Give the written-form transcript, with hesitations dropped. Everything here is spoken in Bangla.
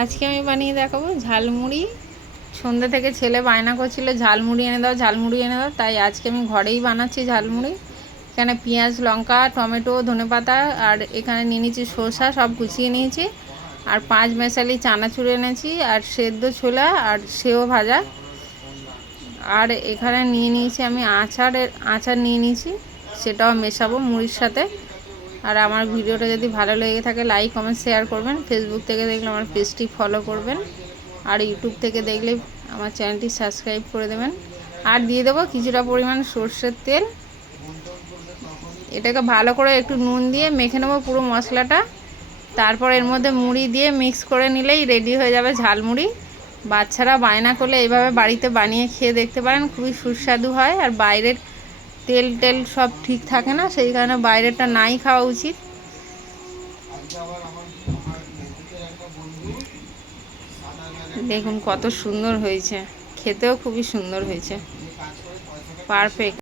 আজকে আমি বানিয়ে দেখাবো ঝালমুড়ি। সন্ধ্যা থেকে ছেলে বায়না করছিল ঝালমুড়ি এনে দাও, ঝালমুড়ি এনে দাও, তাই আজকে আমি ঘরেই বানাচ্ছি ঝালমুড়ি। এখানে পেঁয়াজ, লঙ্কা, টমেটো, ধনেপাতা আর এখানে নিয়ে নিয়েছি শসা, সব কুচিয়ে নিয়েছি। আর 5 মেশালি চানাচুর এনেছি, আর সেদ্ধ ছোলা আর সেও ভাজা। আর এখানে নিয়ে নিয়েছি আমি আচার নিয়ে নিয়েছি, সেটাও মেশাবো মুড়ির সাথে। আর আমার ভিডিওটা যদি ভালো লেগে থাকে লাইক, কমেন্ট, শেয়ার করবেন। ফেসবুক থেকে দেখলে আমার পেজটি ফলো করবেন, আর ইউটিউব থেকে দেখলে আমার চ্যানেলটি সাবস্ক্রাইব করে দেবেন। আর দিয়ে দেবো কিছুটা পরিমাণ সর্ষের তেল। এটাকে ভালো করে একটু নুন দিয়ে মেখে নেবো পুরো মশলাটা। তারপর এর মধ্যে মুড়ি দিয়ে মিক্স করে নিলেই রেডি হয়ে যাবে ঝালমুড়ি। বাচ্চারা বায়না করলে এইভাবে বাড়িতে বানিয়ে খেয়ে দেখতে পারেন, খুবই সুস্বাদু হয়। আর বাইরের তেল সব ঠিক থাকে না, সেই কারণে বাইরেরটা নাই খাওয়া উচিত। দেখুন কত সুন্দর হয়েছে, খেতেও খুবই সুন্দর হয়েছে, পারফেক্ট।